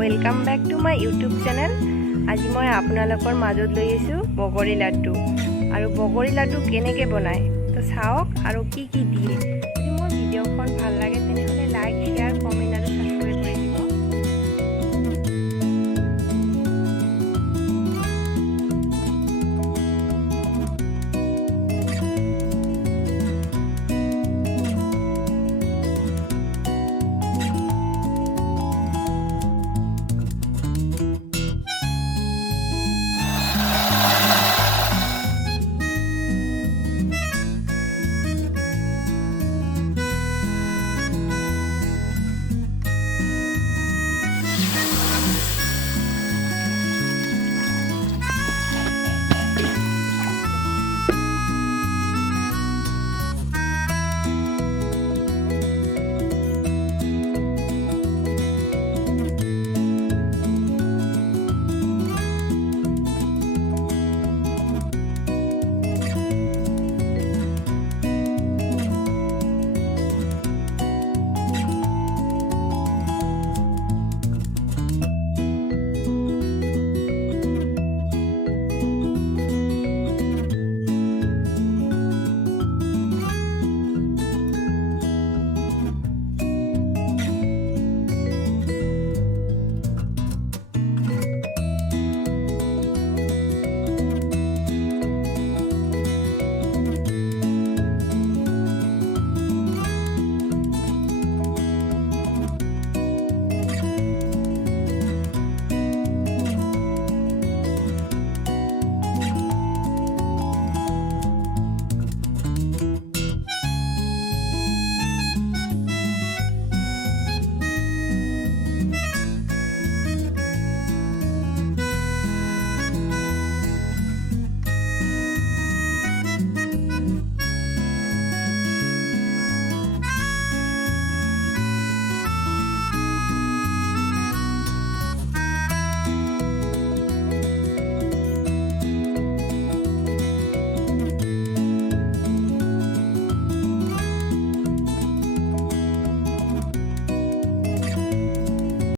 Welcome back to my YouTube channel. আজি মই আপোনালোকৰ মাজত লৈ আহিছোঁ বগৰী লাড্ডু। আৰু বগৰী লাড্ডু কেনেকৈ বনায় তো চাওক আৰু কি কি দিয়ে। যদি মোৰ ভিডিঅ'খন ভাল লাগে তেনেহ'লে লাইক, শ্বেয়াৰ, কমেণ্ট আৰু